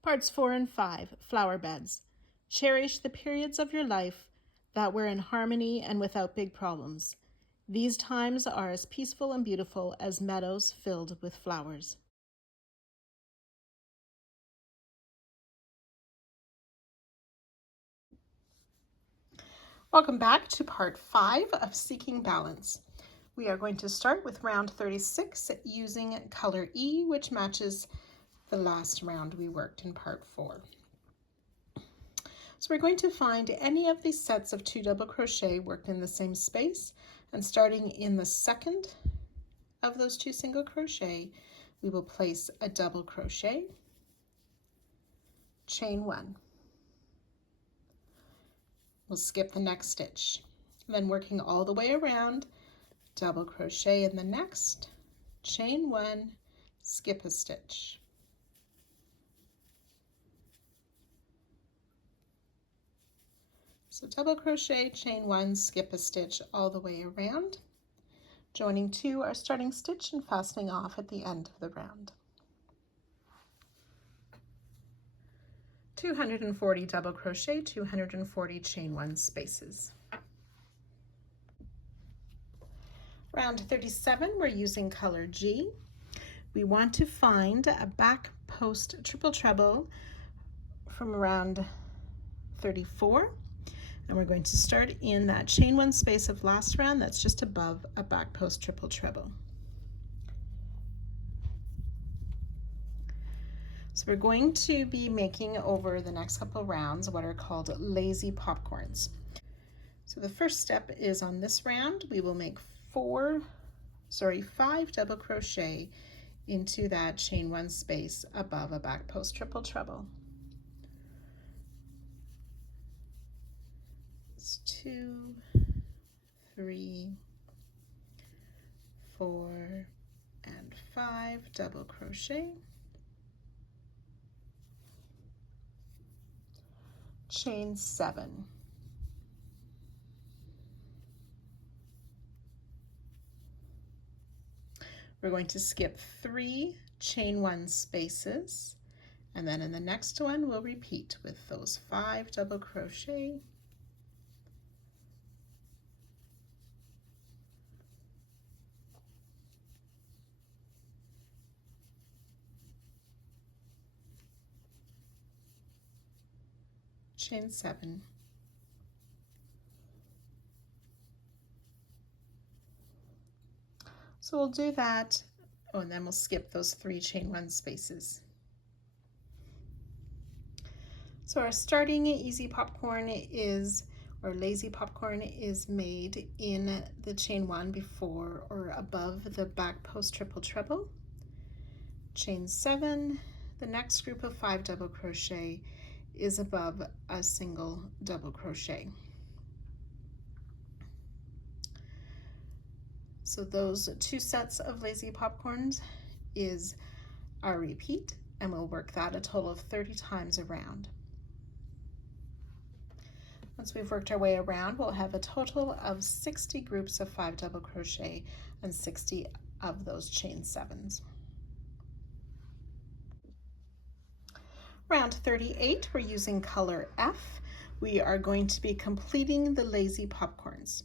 Parts 4 and 5, Flower Beds. Cherish the periods of your life that were in harmony and without big problems. These times are as peaceful and beautiful as meadows filled with flowers. Welcome back to part 5 of Seeking Balance. We are going to start with round 36 using color E, which matches the last round we worked in part 4. So we're going to find any of these sets of 2 double crochet worked in the same space, and starting in the second of those 2 single crochet, we will place a double crochet, chain 1. We'll skip the next stitch. Then working all the way around, double crochet in the next, chain 1, skip a stitch. So double crochet, chain 1, skip a stitch all the way around, joining 2 our starting stitch and fastening off at the end of the round. 240 double crochet, 240 chain 1 spaces. Round 37, we're using color G. We want to find a back post triple treble from around 34. And we're going to start in that chain 1 space of last round that's just above a back post triple treble. So we're going to be making over the next couple rounds what are called lazy popcorns. So the first step is on this round, we will make 5 double crochet into that chain 1 space above a back post triple treble. 2, 3, 4, and 5 double crochet, chain 7. We're going to skip 3 chain 1 spaces, and then in the next one we'll repeat with those 5 double crochet, chain 7, so we'll do that, and then we'll skip those 3 chain 1 spaces. So our starting easy popcorn is, or lazy popcorn is made in the chain 1 before or above the back post triple treble, chain 7, the next group of 5 double crochet is above a single double crochet. So those 2 sets of lazy popcorns is our repeat, and we'll work that a total of 30 times around. Once we've worked our way around, we'll have a total of 60 groups of 5 double crochet and 60 of those chain 7s. Round 38, we're using color F. We are going to be completing the lazy popcorns.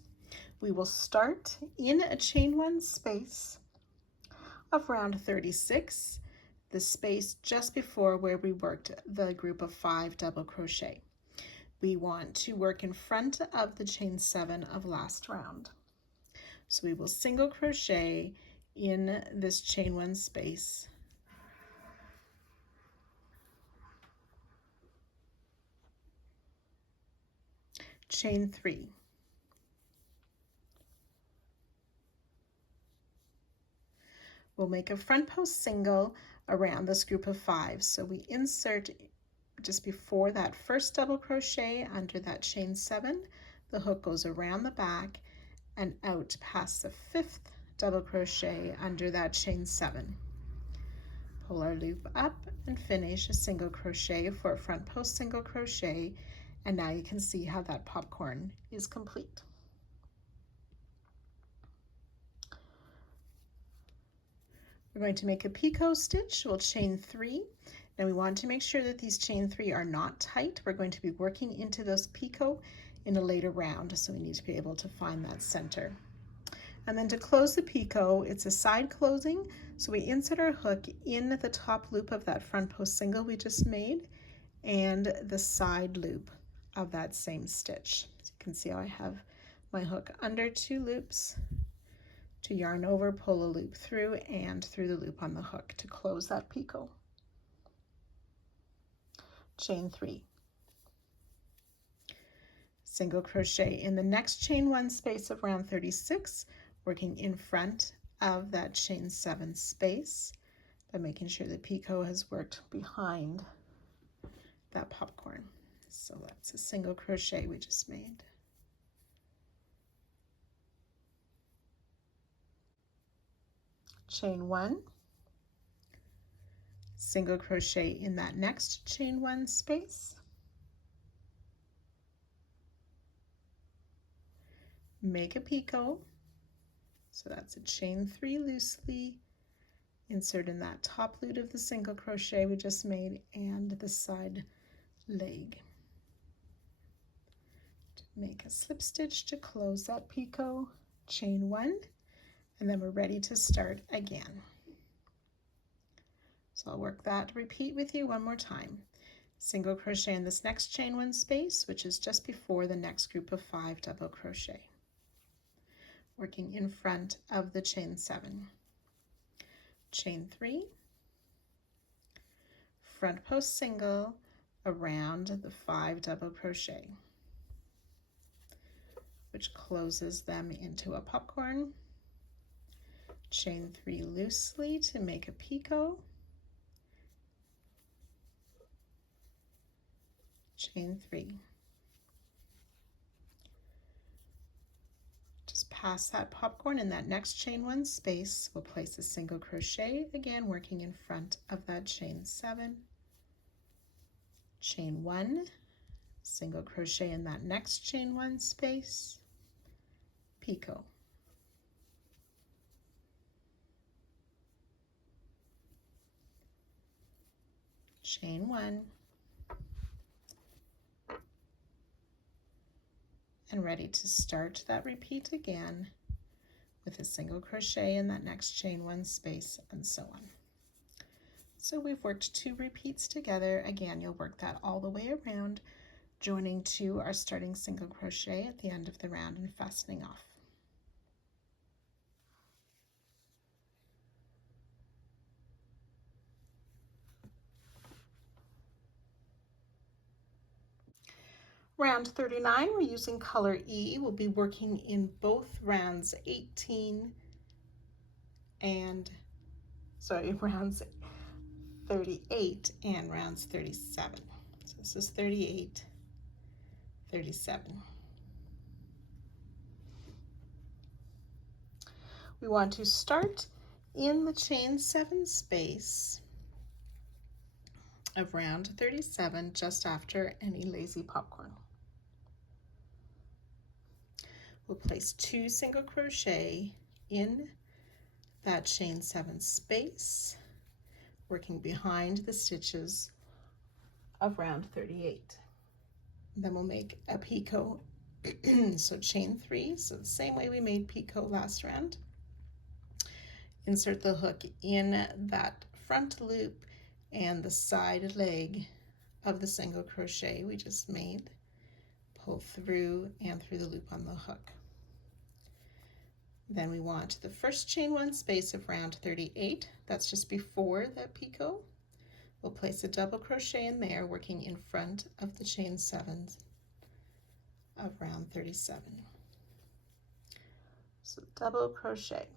We will start in a chain 1 space of round 36, the space just before where we worked the group of 5 double crochet. We want to work in front of the chain 7 of last round. So we will single crochet in this chain 1 space, chain 3, we'll make a front post single around this group of 5. So we insert just before that first double crochet under that chain 7, the hook goes around the back and out past the 5th double crochet under that chain 7. Pull our loop up and finish a single crochet for a front post single crochet, and now you can see how that popcorn is complete. We're going to make a picot stitch. We'll chain 3 Now we want to make sure that these chain 3 are not tight. We're going to be working into those picot in a later round, so we need to be able to find that center. And then to close the picot, it's a side closing, so we insert our hook in the top loop of that front post single we just made and the side loop of that same stitch. So you can see how I have my hook under 2 loops to yarn over, pull a loop through, and through the loop on the hook to close that picot. Chain 3. Single crochet in the next chain 1 space of round 36, working in front of that chain 7 space, but making sure the picot has worked behind that popcorn. So that's a single crochet we just made. Chain 1, single crochet in that next chain 1 space, make a picot, so that's a chain 3 loosely, insert in that top loop of the single crochet we just made and the side leg. Make a slip stitch to close that picot, chain 1, and then we're ready to start again. So I'll work that, repeat with you one more time. Single crochet in this next chain 1 space, which is just before the next group of 5 double crochet, working in front of the chain 7. Chain 3, front post single around the 5 double crochet, which closes them into a popcorn. Chain 3 loosely to make a picot, chain 3. Just pass that popcorn in that next chain 1 space. We'll place a single crochet, again working in front of that chain 7. Chain 1, single crochet in that next chain 1 space, picot. Chain 1, and ready to start that repeat again with a single crochet in that next chain 1 space, and so on. So we've worked 2 repeats together. Again, you'll work that all the way around, joining to our starting single crochet at the end of the round and fastening off. Round 39, we're using color E. We'll be working in both rounds 18 and, rounds 38 and rounds 37. So this is 38, 37. We want to start in the chain 7 space of round 37, just after any lazy popcorn. We'll place 2 single crochet in that chain 7 space, working behind the stitches of round 38. Then we'll make a picot, so chain 3, so the same way we made picot last round. Insert the hook in that front loop and the side leg of the single crochet we just made. Pull through and through the loop on the hook. Then we want the first chain 1 space of round 38, that's just before that picot. We'll place a double crochet in there, working in front of the chain 7 of round 37. So double crochet.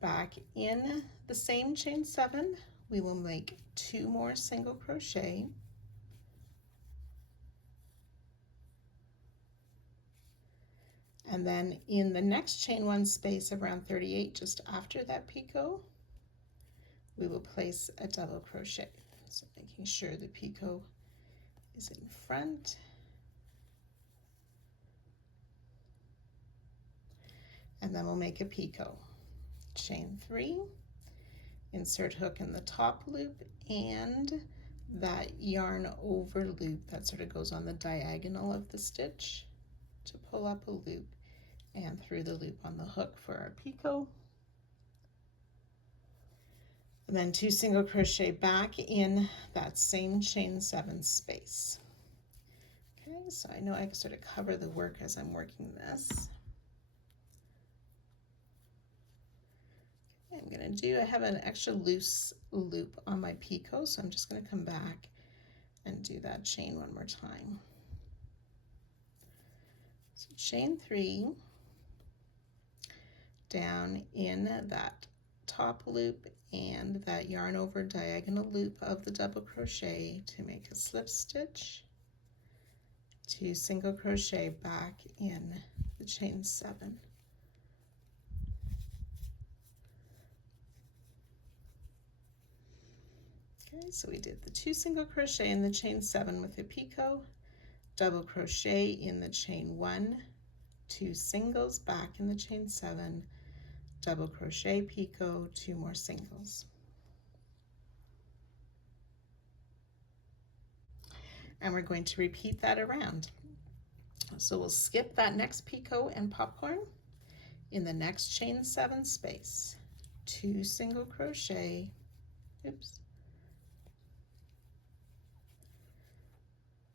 Back in the same chain 7, we will make 2 more single crochet. And then in the next chain 1 space of round 38, just after that picot, we will place a double crochet. So making sure the picot is in front. and then we'll make a picot. Chain 3, insert hook in the top loop and that yarn over loop that sort of goes on the diagonal of the stitch to pull up a loop, and through the loop on the hook for our picot. And then 2 single crochet back in that same chain 7 space. Okay, so I know I can sort of cover the work as I'm working this. Okay, I'm going to do, I have an extra loose loop on my picot, so I'm just going to come back and do that chain one more time. So chain 3, down in that top loop and that yarn over diagonal loop of the double crochet to make a slip stitch, 2 single crochet back in the chain 7. Okay, so we did the 2 single crochet in the chain 7 with a picot, double crochet in the chain 1, 2 singles back in the chain 7, double crochet, picot, 2 more singles. And we're going to repeat that around. So we'll skip that next picot and popcorn in the next chain 7 space, 2 single crochet, oops,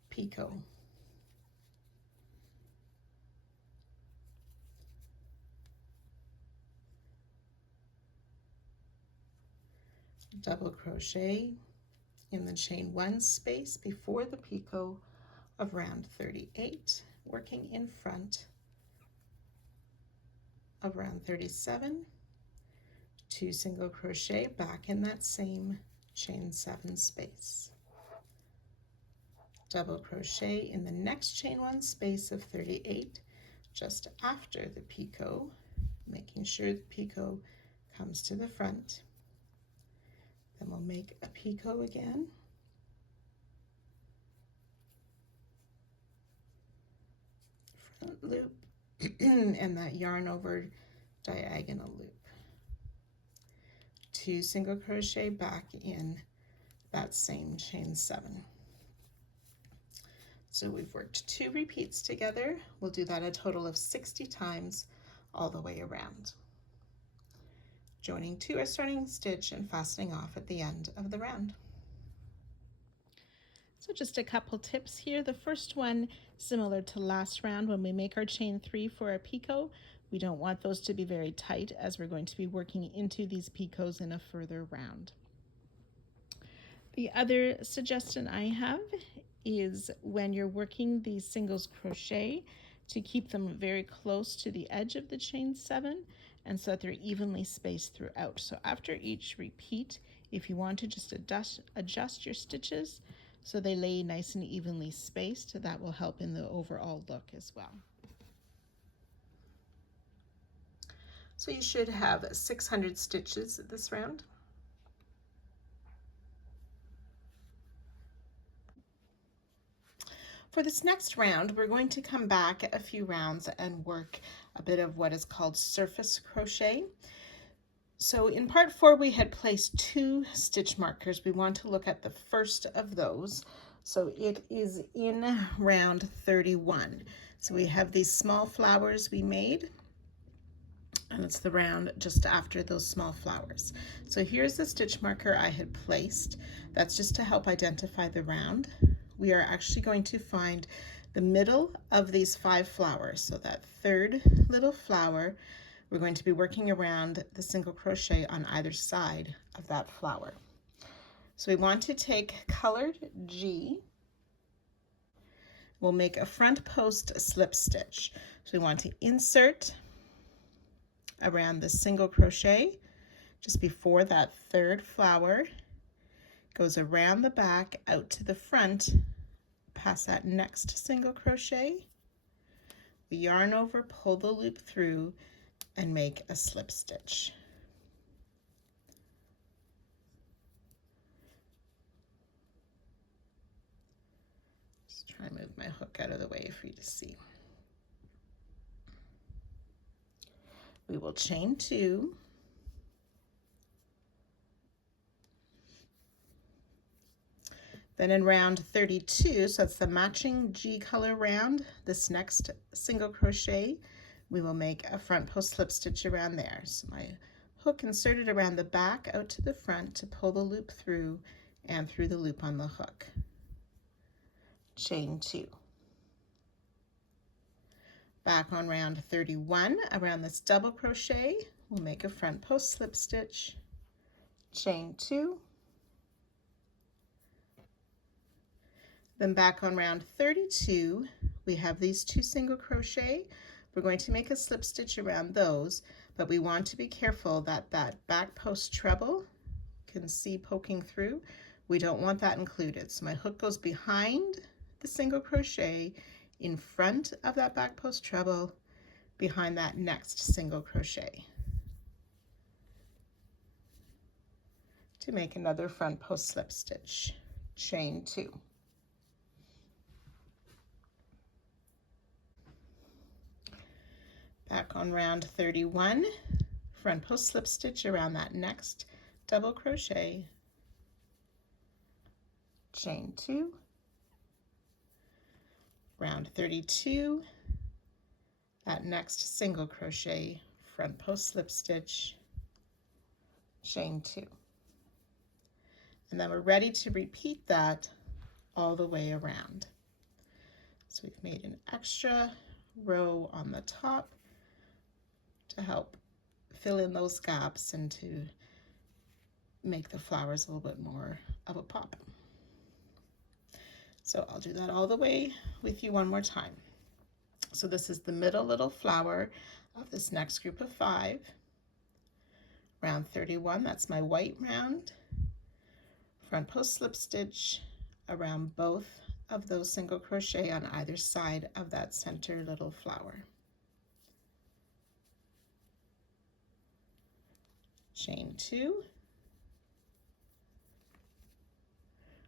picot, double crochet in the chain 1 space before the picot of round 38, working in front of round 37, 2 single crochet back in that same chain 7 space, double crochet in the next chain 1 space of 38 just after the picot, making sure the picot comes to the front. Then we'll make a picot again, front loop and that yarn over diagonal loop, 2 single crochet back in that same chain 7. So we've worked 2 repeats together. We'll do that a total of 60 times all the way around, joining to our starting stitch and fastening off at the end of the round. So just a couple tips here. The first one, similar to last round, when we make our chain 3 for our picot, we don't want those to be very tight as we're going to be working into these picots in a further round. The other suggestion I have is when you're working these singles crochet to keep them very close to the edge of the chain 7 and so that they're evenly spaced throughout. So after each repeat, if you want to just adjust your stitches so they lay nice and evenly spaced, that will help in the overall look as well. So you should have 600 stitches this round. For this next round, we're going to come back a few rounds and work a bit of what is called surface crochet. So in part 4, we had placed 2 stitch markers. We want to look at the first of those. So it is in round 31. So we have these small flowers we made, and it's the round just after those small flowers. So here's the stitch marker I had placed. That's just to help identify the round. We are actually going to find the middle of these 5 flowers. So that third little flower, we're going to be working around the single crochet on either side of that flower. So we want to take colored G. We'll make a front post slip stitch. So we want to insert around the single crochet just before that third flower, goes around the back out to the front, past that next single crochet, we yarn over, pull the loop through, and make a slip stitch. Just try and move my hook out of the way for you to see. We will chain 2, then in round 32, so that's the matching G color round, this next single crochet, we will make a front post slip stitch around there. So my hook inserted around the back out to the front to pull the loop through and through the loop on the hook. Chain 2. Back on round 31, around this double crochet, we'll make a front post slip stitch, chain 2. Then back on round 32, we have these 2 single crochet. We're going to make a slip stitch around those, but we want to be careful that that back post treble, you can see poking through, we don't want that included. So my hook goes behind the single crochet, in front of that back post treble, behind that next single crochet, to make another front post slip stitch, chain 2. Back on round 31, front post slip stitch around that next double crochet, chain 2. Round 32, that next single crochet, front post slip stitch, chain 2. And then we're ready to repeat that all the way around. So we've made an extra row on the top to help fill in those gaps and to make the flowers a little bit more of a pop. So I'll do that all the way with you one more time. So this is the middle little flower of this next group of 5. Round 31, that's my white round. Front post slip stitch around both of those single crochet on either side of that center little flower. Chain 2.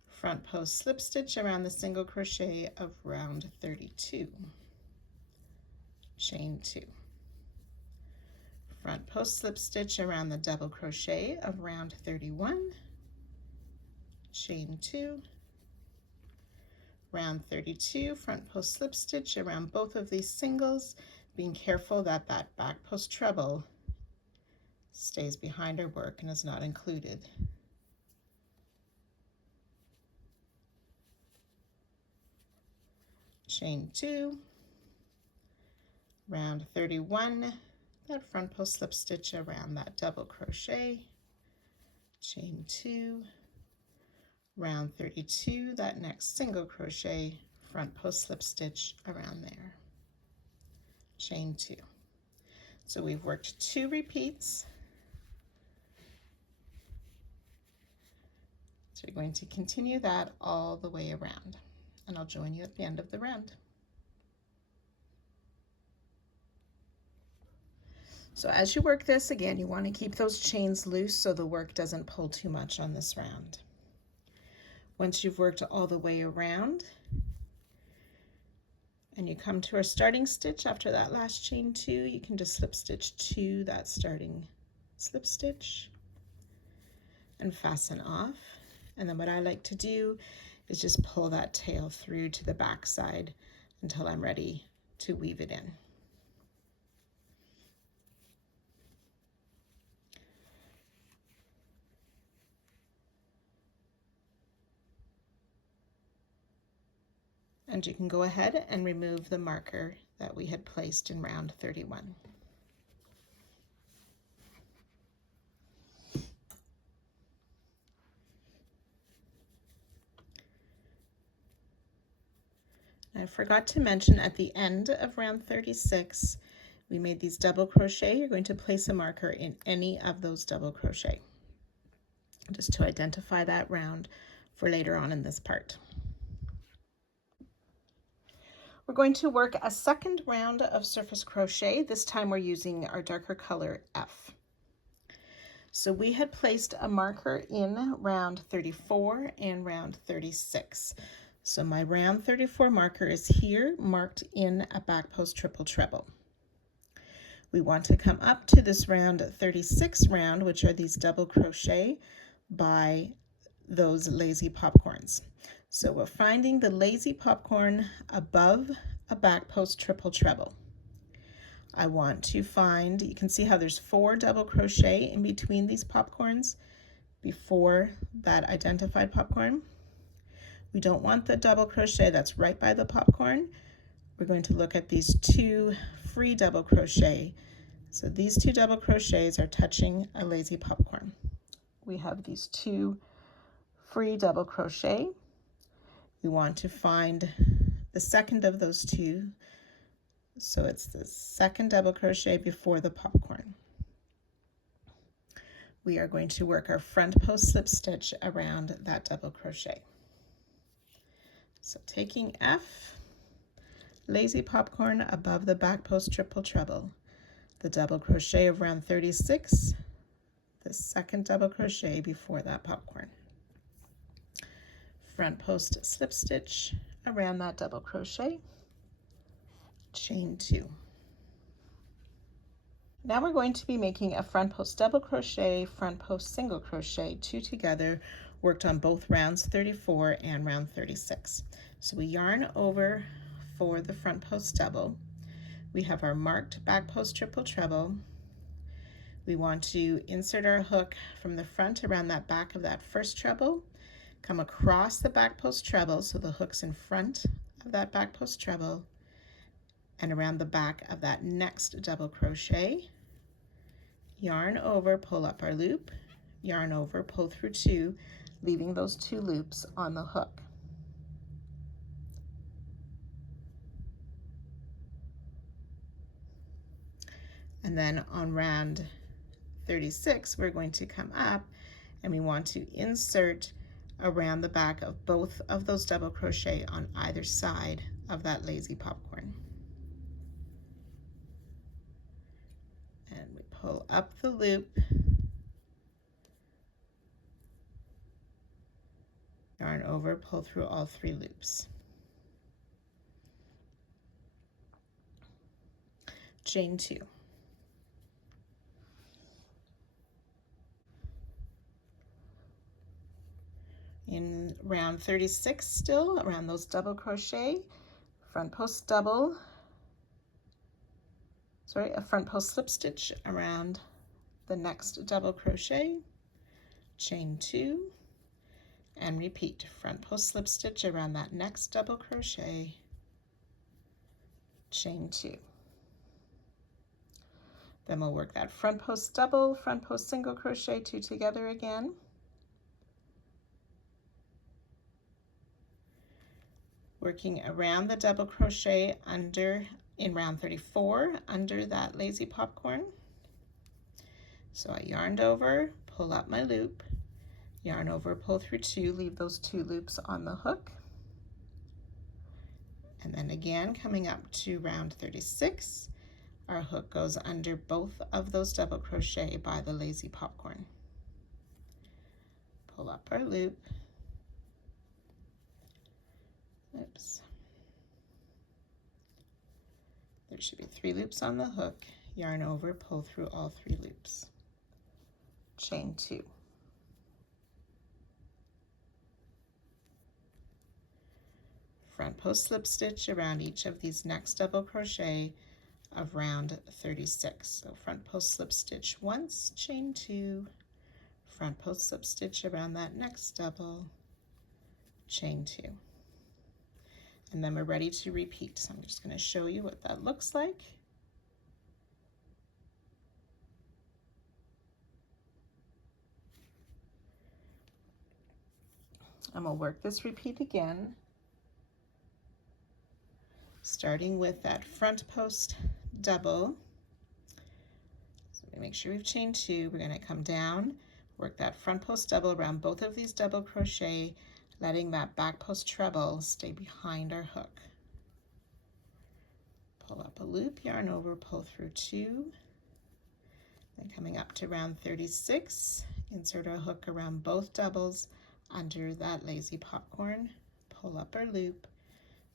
Front post slip stitch around the single crochet of round 32. Chain 2. Front post slip stitch around the double crochet of round 31. Chain 2. Round 32, front post slip stitch around both of these singles, being careful that that back post treble stays behind our work and is not included. Chain 2, round 31, that front post slip stitch around that double crochet, chain 2, round 32, that next single crochet, front post slip stitch around there, chain 2. So we've worked 2 repeats. So we're going to continue that all the way around, and I'll join you at the end of the round. So as you work this, again, you want to keep those chains loose so the work doesn't pull too much on this round. Once you've worked all the way around and you come to our starting stitch after that last chain 2, you can just slip stitch to that starting slip stitch and fasten off. And then what I like to do is just pull that tail through to the back side until I'm ready to weave it in. And you can go ahead and remove the marker that we had placed in round 31. I forgot to mention at the end of round 36, we made these double crochet. You're going to place a marker in any of those double crochet, just to identify that round for later on in this part. We're going to work a second round of surface crochet. This time we're using our darker color F. So we had placed a marker in round 34 and round 36. So my round 34 marker is here, marked in a back post triple treble. We want to come up to this round 36 round, which are these double crochet by those lazy popcorns. So we're finding the lazy popcorn above a back post triple treble. I want to find, you can see how there's 4 double crochet in between these popcorns before that identified popcorn. We don't want the double crochet that's right by the popcorn. We're going to look at these 2 free double crochet. So these 2 double crochets are touching a lazy popcorn. We have these 2 free double crochet. We want to find the second of those 2. So it's the second double crochet before the popcorn. We are going to work our front post slip stitch around that double crochet. So taking F, lazy popcorn above the back post triple treble, the double crochet of round 36, the second double crochet before that popcorn. Front post slip stitch around that double crochet, chain 2. Now we're going to be making a front post double crochet, front post single crochet, 2 together, worked on both rounds 34 and round 36. So we yarn over for the front post double. We have our marked back post triple treble. We want to insert our hook from the front around that back of that first treble, come across the back post treble, so the hook's in front of that back post treble, and around the back of that next double crochet, yarn over, pull up our loop, yarn over, pull through 2, leaving those 2 loops on the hook. And then on round 36, we're going to come up and we want to insert around the back of both of those double crochet on either side of that lazy popcorn. And we pull up the loop, yarn over, pull through all 3 loops. Chain 2. In round 36 still, around those double crochet, front post double, a front post slip stitch around the next double crochet, chain 2, and repeat. Front post slip stitch around that next double crochet, chain 2. Then we'll work that front post double, front post single crochet, 2 together again. Working around the double crochet under, in round 34, under that lazy popcorn. So I yarned over, pull up my loop, yarn over, pull through 2, leave those 2 loops on the hook. And then again, coming up to round 36, our hook goes under both of those double crochet by the lazy popcorn. Pull up our loop. Oops. There should be 3 loops on the hook, yarn over, pull through all 3 loops. Chain 2. Front post slip stitch around each of these next double crochet of round 36. So front post slip stitch once, chain 2, front post slip stitch around that next double, chain 2. And then we're ready to repeat. So I'm just going to show you what that looks like. And we'll work this repeat again, starting with that front post double. So make sure we've chained 2. We're going to come down, work that front post double around both of these double crochet, letting that back post treble stay behind our hook. Pull up a loop, yarn over, pull through 2. Then coming up to round 36, insert our hook around both doubles under that lazy popcorn, pull up our loop,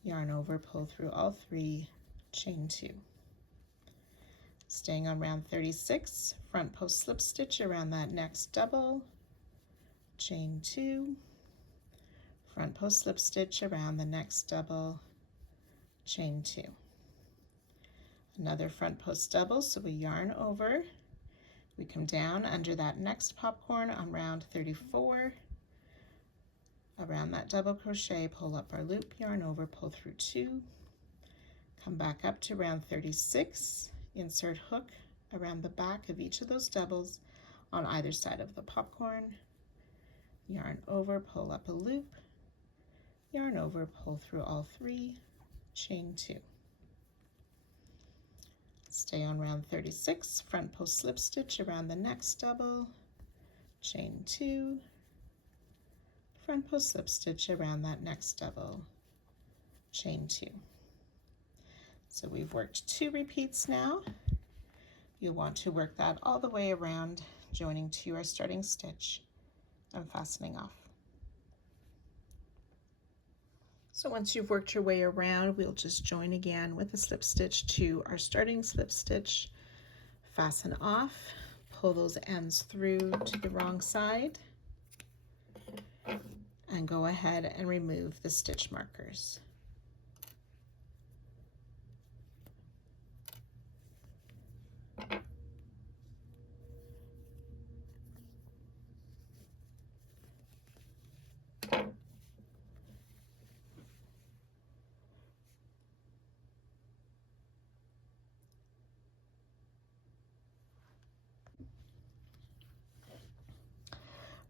yarn over, pull through all 3, chain 2. Staying on round 36, front post slip stitch around that next double, chain 2, front post slip stitch around the next double, chain 2. Another front post double, so we yarn over, we come down under that next popcorn on round 34, around that double crochet, pull up our loop, yarn over, pull through 2, come back up to round 36, insert hook around the back of each of those doubles on either side of the popcorn, yarn over, pull up a loop, yarn over, pull through all 3, chain 2. Stay on round 36, front post slip stitch around the next double, chain 2, front post slip stitch around that next double, chain 2. So we've worked 2 repeats now. You'll want to work that all the way around, joining to your starting stitch and fastening off. So once you've worked your way around, we'll just join again with a slip stitch to our starting slip stitch, fasten off, pull those ends through to the wrong side, and go ahead and remove the stitch markers.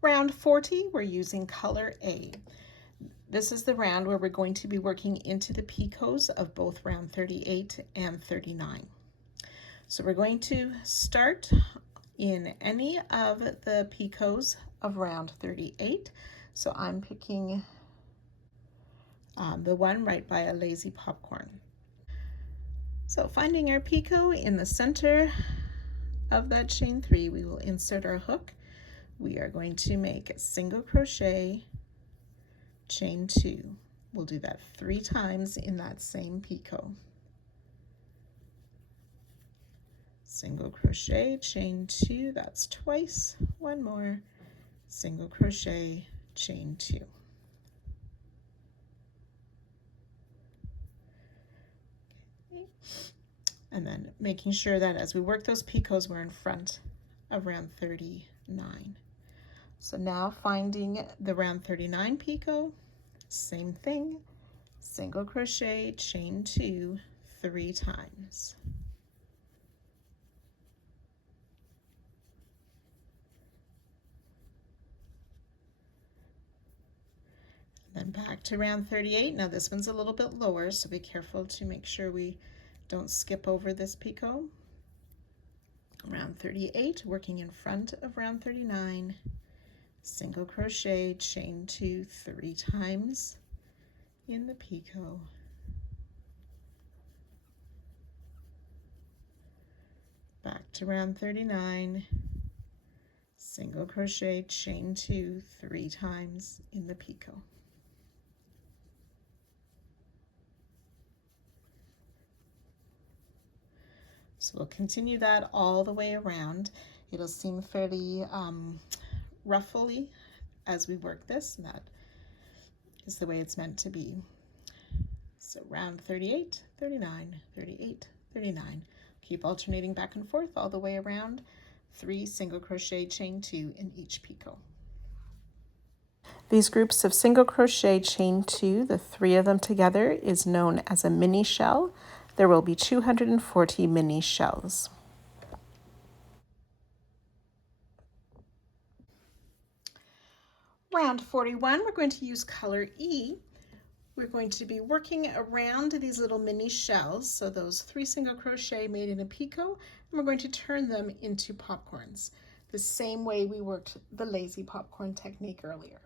Round 40, we're using color A. This is the round where we're going to be working into the picots of both round 38 and 39. So we're going to start in any of the picots of round 38. So I'm picking the one right by a lazy popcorn. So finding our picot in the center of that chain 3, we will insert our hook. We are going to make a single crochet, chain 2. We'll do that 3 times in that same picot. Single crochet, chain 2, that's twice, 1 more, single crochet, chain 2. Okay. And then making sure that as we work those picots, we're in front of round 39. So now finding the round 39 picot, same thing, single crochet, chain 2, 3 times. Then back to round 38. Now this one's a little bit lower, so be careful to make sure we don't skip over this picot. Round 38, working in front of round 39, single crochet, chain 2, 3 times in the picot. Back to round 39, single crochet, chain 2, 3 times in the picot. So we'll continue that all the way around. It'll seem fairly ruffly as we work this, and that is the way it's meant to be. So round 38, 39, 38, 39. Keep alternating back and forth all the way around. 3 single crochet, chain 2 in each picot. These groups of single crochet, chain 2, the 3 of them together, is known as a mini shell. There will be 240 mini shells. Round 41, we're going to use color E. We're going to be working around these little mini shells, so those 3 single crochet made in a picot, and we're going to turn them into popcorns, the same way we worked the lazy popcorn technique earlier.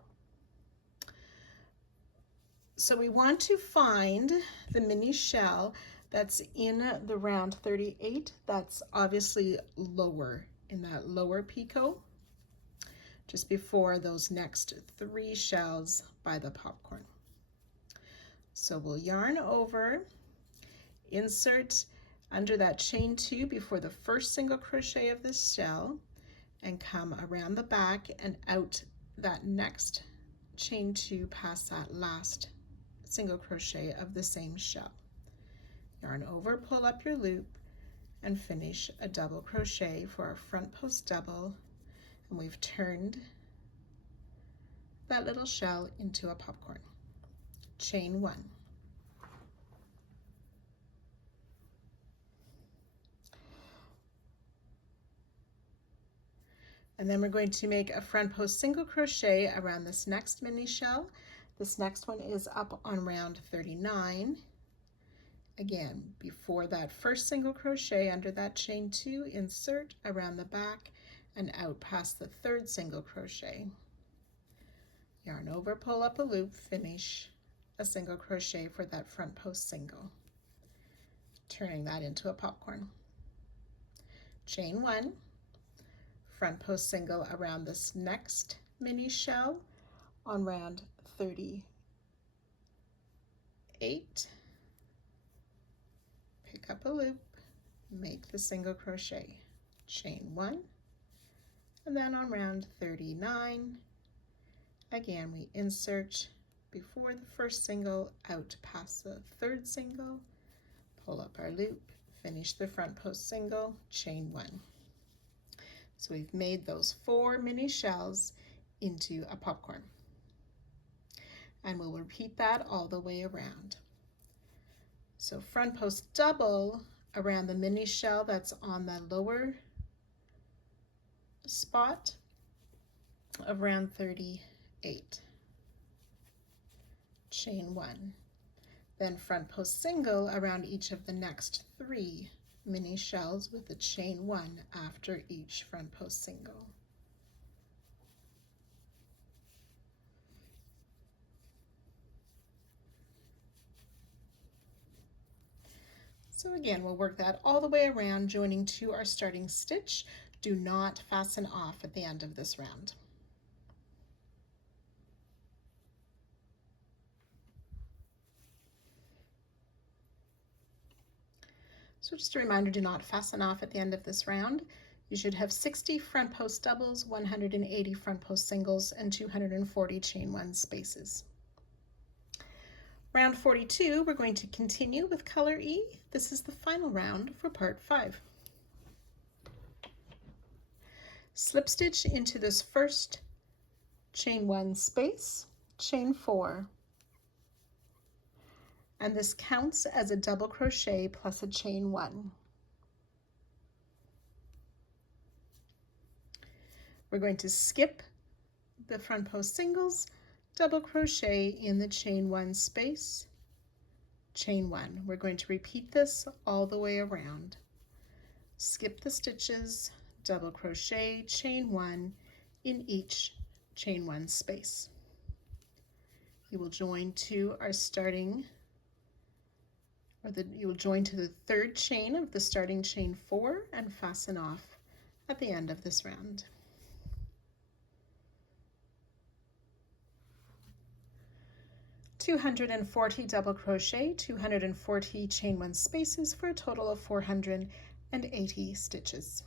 So we want to find the mini shell that's in the round 38, that's obviously lower, in that lower picot, just before those next 3 shells by the popcorn. So we'll yarn over, insert under that chain 2 before the first single crochet of this shell, and come around the back and out that next chain 2 past that last single crochet of the same shell. Yarn over, pull up your loop, and finish a double crochet for our front post double, and we've turned that little shell into a popcorn. Chain 1. And then we're going to make a front post single crochet around this next mini shell. This next one is up on round 39. Again, before that first single crochet under that chain 2, insert around the back and out past the third single crochet. Yarn over, pull up a loop, finish a single crochet for that front post single, turning that into a popcorn. Chain 1, front post single around this next mini shell on round 38. Pick up a loop, make the single crochet, chain 1, and then on round 39, again we insert before the first single out past the third single, pull up our loop, finish the front post single, chain 1. So we've made those 4 mini shells into a popcorn. And we'll repeat that all the way around. So front post double around the mini shell that's on the lower spot of round 38. Chain 1. Then front post single around each of the next 3 mini shells with the chain 1 after each front post single. So again, we'll work that all the way around, joining to our starting stitch. Do not fasten off at the end of this round. So just a reminder, do not fasten off at the end of this round. You should have 60 front post doubles, 180 front post singles, and 240 chain 1 spaces. Round 42, we're going to continue with color E. This is the final round for part 5. Slip stitch into this first chain 1 space, chain 4. And this counts as a double crochet plus a chain 1. We're going to skip the front post singles, double crochet in the chain 1 space, chain 1. We're going to repeat this all the way around. Skip the stitches, double crochet, chain 1 in each chain 1 space. You will join to our starting, you will join to the third chain of the starting chain 4 and fasten off at the end of this round. $240 double crochet, 240 chain 1 spaces for a total of 480 stitches.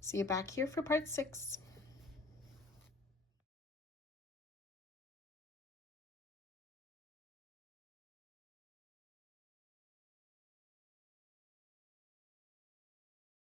See you back here for part 6.